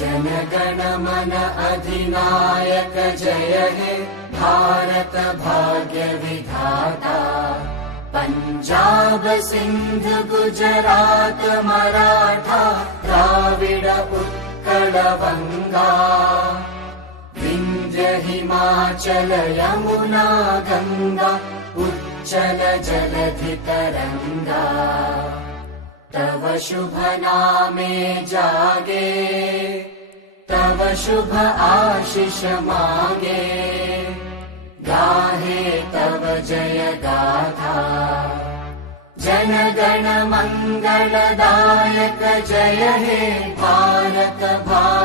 जनगण मन अधिनायक जय हे भारत भाग्य विधाता। पंजाब सिंध गुजरात मराठा द्राविड उत्कल बंगा। विंध्य हिमाचल यमुना गंगा उच्चल जलधि तरंगा। तव शुभ नामे जागे तव शुभ आशीष मांगे। गाहे तव जय गाथा जनगण मंगलदायक जय हे भारत भाग्य